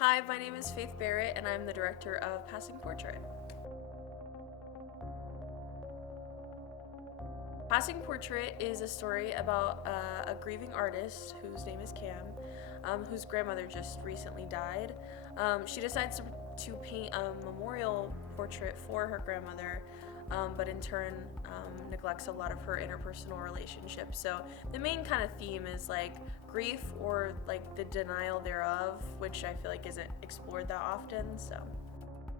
Hi, my name is Faith Barrett, and I'm the director of Passing Portrait. Passing Portrait is a story about a grieving artist whose name is Cam, whose grandmother just recently died. She decides to paint a memorial portrait for her grandmother, but in turn neglects a lot of her interpersonal relationships. So the main kind of theme is like grief or like the denial thereof, which I feel like isn't explored that often. So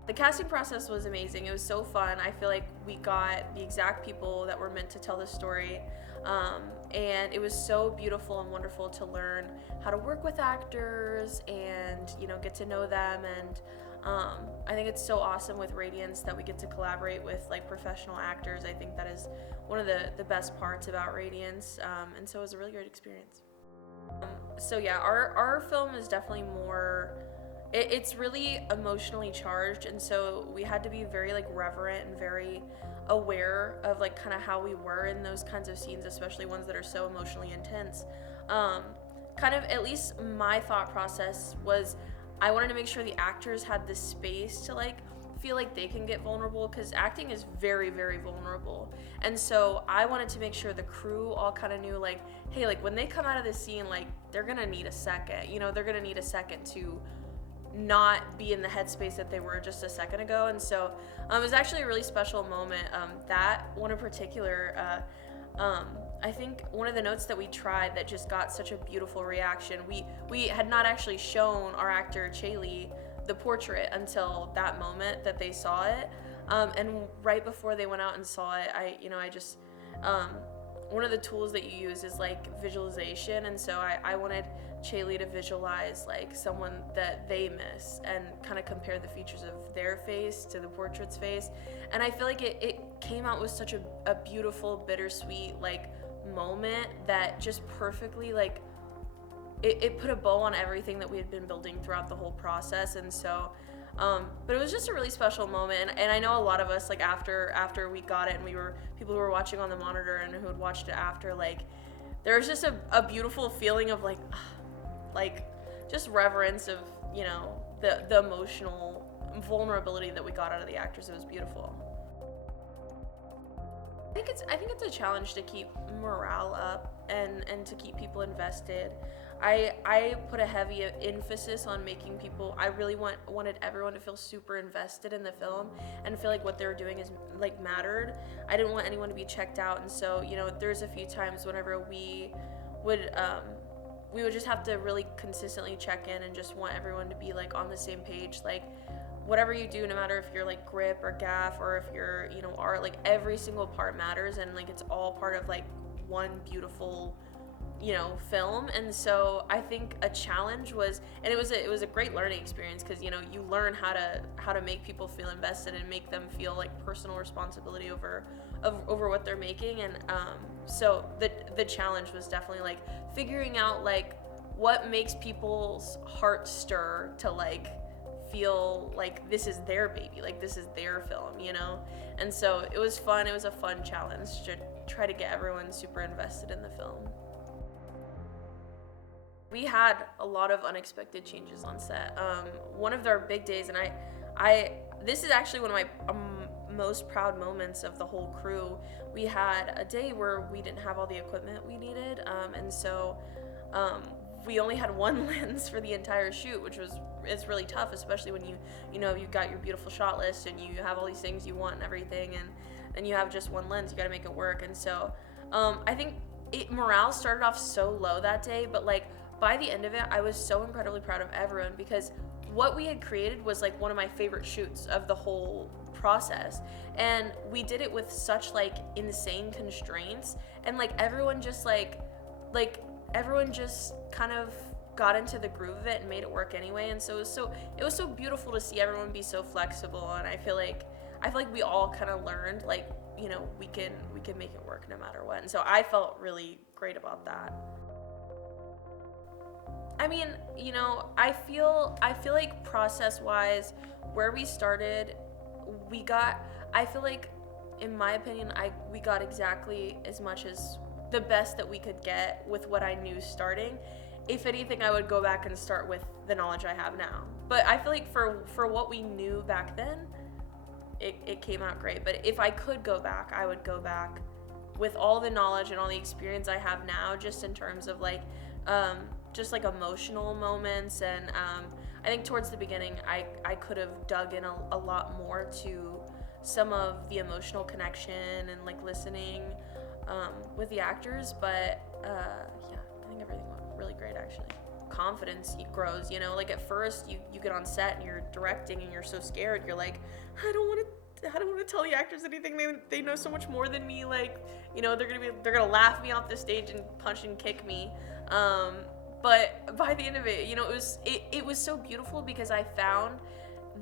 the casting process was amazing. It was so fun. I feel like we got the exact people that were meant to tell the story. And it was so beautiful and wonderful to learn how to work with actors and, get to know them. And I think it's so awesome with Radiance that we get to collaborate with like professional actors. I think that is one of the best parts about Radiance. And so it was a really great experience. Our film is definitely more, it's really emotionally charged, and so we had to be very like reverent and very aware of like kind of how we were in those kinds of scenes, especially ones that are so emotionally intense. Kind of at least my thought process was I wanted to make sure the actors had the space to like feel like they can get vulnerable, because acting is very, very vulnerable. And so I wanted to make sure the crew all kind of knew like, hey, like when they come out of this scene, like they're gonna need a second, they're gonna need a second to not be in the headspace that they were just a second ago. And so it was actually a really special moment. That one in particular, I think one of the notes that we tried that just got such a beautiful reaction, we had not actually shown our actor Chaylee the portrait until that moment that they saw it, and right before they went out and saw it, I just one of the tools that you use is like visualization, and so I wanted Chaylee to visualize like someone that they miss and kind of compare the features of their face to the portrait's face. And I feel like it came out with such a beautiful, bittersweet like moment that just perfectly like it put a bow on everything that we had been building throughout the whole process. And so but it was just a really special moment, and I know a lot of us like after we got it and people who were watching on the monitor and who had watched it after, like there was just a beautiful feeling of like just reverence of the emotional vulnerability that we got out of the actors. It was beautiful. I think it's a challenge to keep morale up and to keep people invested. I put a heavy emphasis on making people. I really wanted everyone to feel super invested in the film and feel like what they were doing is like mattered. I didn't want anyone to be checked out, and so there's a few times whenever we would just have to really consistently check in and just want everyone to be like on the same page. Like whatever you do, no matter if you're like grip or gaff or if you're art, like every single part matters, and like it's all part of like one beautiful film. And so I think a challenge was, and it was a great learning experience, because you learn how to make people feel invested and make them feel like personal responsibility over what they're making. And so the challenge was definitely like figuring out like what makes people's heart stir to like feel like this is their baby, like this is their film. And so it was fun. It was a fun challenge to try to get everyone super invested in the film. We had a lot of unexpected changes on set. One of our big days, and this is actually one of my most proud moments of the whole crew. We had a day where we didn't have all the equipment we needed, and so we only had one lens for the entire shoot, which is really tough, especially when you've got your beautiful shot list and you have all these things you want and everything, and you have just one lens. You got to make it work. And so I think morale started off so low that day, but like by the end of it, I was so incredibly proud of everyone, because what we had created was like one of my favorite shoots of the whole process, and we did it with such like insane constraints, and like everyone just everyone just kind of got into the groove of it and made it work anyway. And so it was so beautiful to see everyone be so flexible, and I feel like we all kind of learned like we can make it work no matter what. And so I felt really great about that. I mean, I feel like process-wise, where we started, I feel like, in my opinion, we got exactly as much as the best that we could get with what I knew starting. if anything, I would go back and start with the knowledge I have now. But I feel like for what we knew back then, it came out great. But if I could go back, I would go back with all the knowledge and all the experience I have now, just in terms of like just like emotional moments. And I think towards the beginning, I could have dug in a lot more to some of the emotional connection and like listening with the actors. But yeah, I think everything went really great actually. Confidence grows, you know, like at first you get on set and you're directing and you're so scared. You're like, I don't want to tell the actors anything. They know so much more than me. Like, you know, they're gonna laugh me off the stage and punch and kick me. But by the end of it, you know, it was so beautiful because I found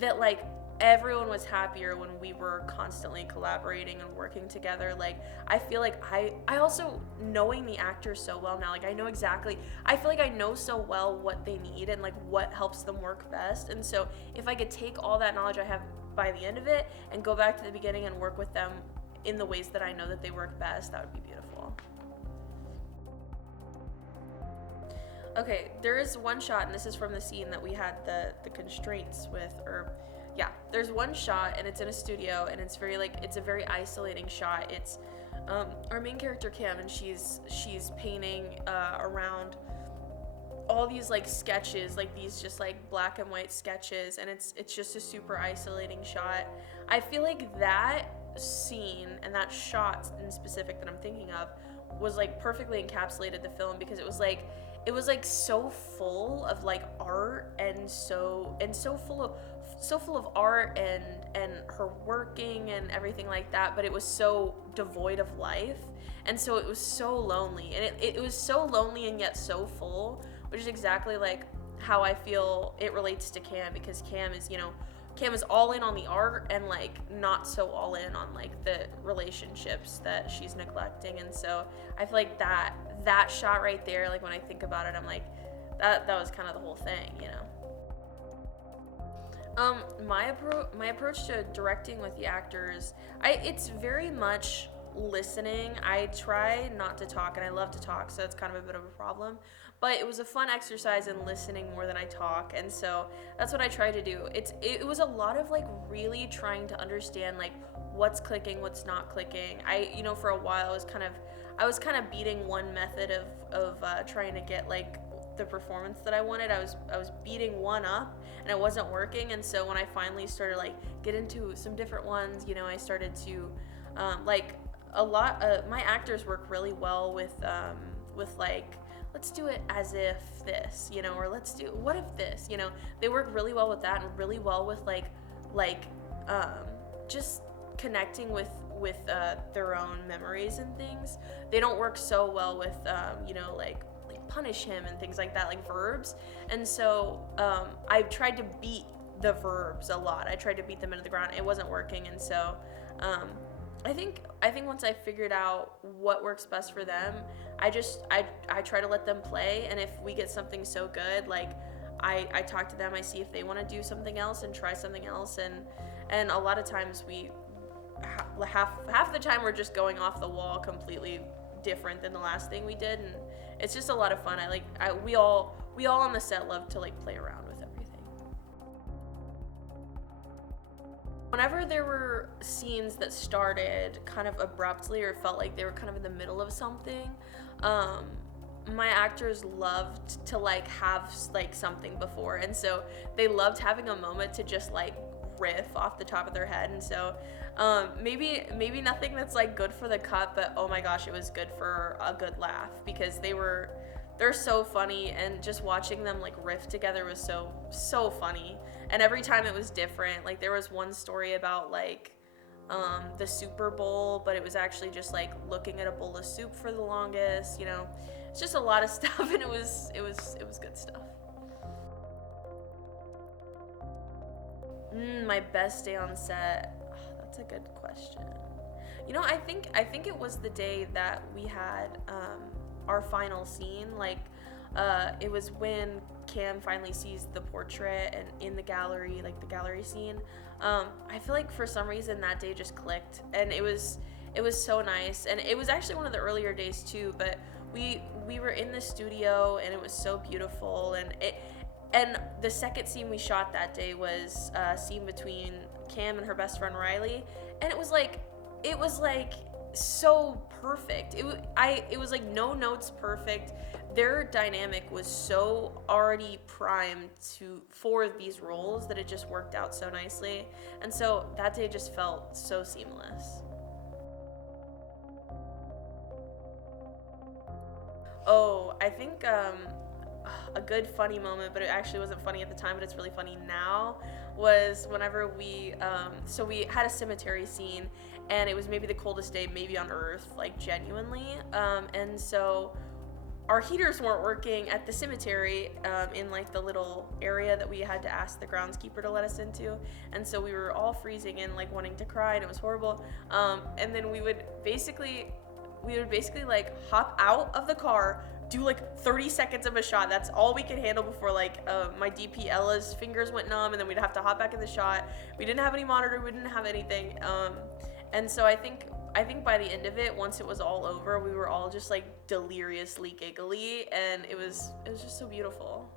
that like everyone was happier when we were constantly collaborating and working together. Like, I feel like I also, knowing the actors so well now, like I feel like I know so well what they need and like what helps them work best. And so if I could take all that knowledge I have by the end of it and go back to the beginning and work with them in the ways that I know that they work best, that would be beautiful. Okay, there is one shot, and this is from the scene that we had the constraints with, or yeah, there's one shot and it's in a studio and it's a very isolating shot. It's our main character Kim, and she's painting around all these like sketches, like these just like black and white sketches, and it's just a super isolating shot. I feel like that scene and that shot in specific that I'm thinking of was like perfectly encapsulated the film, because it was like so full of like art and so full of art and her working and everything like that, but it was so devoid of life, and so it was so lonely, and it was so lonely and yet so full, which is exactly like how I feel it relates to Cam, because Cam is all in on the art and like not so all in on like the relationships that she's neglecting. And so I feel like that shot right there, like when I think about it, I'm like, that was kind of the whole thing, you know. My approach to directing with the actors, it's very much listening. I try not to talk, and I love to talk, so it's kind of a bit of a problem. But it was a fun exercise in listening more than I talk, and so that's what I try to do. It was a lot of like really trying to understand like what's clicking, what's not clicking. For a while I was kind of beating one method of trying to get like the performance that I wanted. I was beating one up and it wasn't working, and so when I finally started like get into some different ones, you know, I started to like a lot. My actors work really well with like, let's do it as if this, you know, or let's do what if this, you know. They work really well with that, and really well with like just connecting with their own memories and things. They don't work so well with you know, like punish him and things like that, like verbs. And so I tried to beat the verbs a lot. I tried to beat them into the ground. It wasn't working, and so I think once I figured out what works best for them, I try to let them play, and if we get something so good, like I talk to them, I see if they want to do something else and try something else, and a lot of times half the time we're just going off the wall completely different than the last thing we did, and it's just a lot of fun. We all on the set love to like play around with everything. Whenever there were scenes that started kind of abruptly or felt like they were kind of in the middle of something, my actors loved to like have like something before, and so they loved having a moment to just like riff off the top of their head. And so maybe nothing that's like good for the cut, but oh my gosh, it was good for a good laugh, because they're so funny, and just watching them like riff together was so funny, and every time it was different. Like there was one story about like the Super Bowl, but it was actually just like looking at a bowl of soup for the longest, you know. It's just a lot of stuff, and it was good stuff. My best day on set. Oh, that's a good question. You know, I think it was the day that we had our final scene. Like, it was when Cam finally sees the portrait and in the gallery, like the gallery scene. I feel like for some reason that day just clicked, and it was so nice. And it was actually one of the earlier days too, but we were in the studio and it was so beautiful, and the second scene we shot that day was a scene between Cam and her best friend Riley, and it was like so perfect. It was like no notes perfect. Their dynamic was so already primed for these roles that it just worked out so nicely. And so that day just felt so seamless. Oh, I think a good funny moment, but it actually wasn't funny at the time, but it's really funny now, was whenever so we had a cemetery scene, and it was maybe the coldest day maybe on Earth, like genuinely. And so our heaters weren't working at the cemetery, in like the little area that we had to ask the groundskeeper to let us into, and so we were all freezing and like wanting to cry, and it was horrible. And then we would basically like hop out of the car, do like 30 seconds of a shot. That's all we could handle before like my DP Ella's fingers went numb, and then we'd have to hop back in the shot. We didn't have any monitor, we didn't have anything. And so I think by the end of it, once it was all over, we were all just like deliriously giggly, and it was just so beautiful.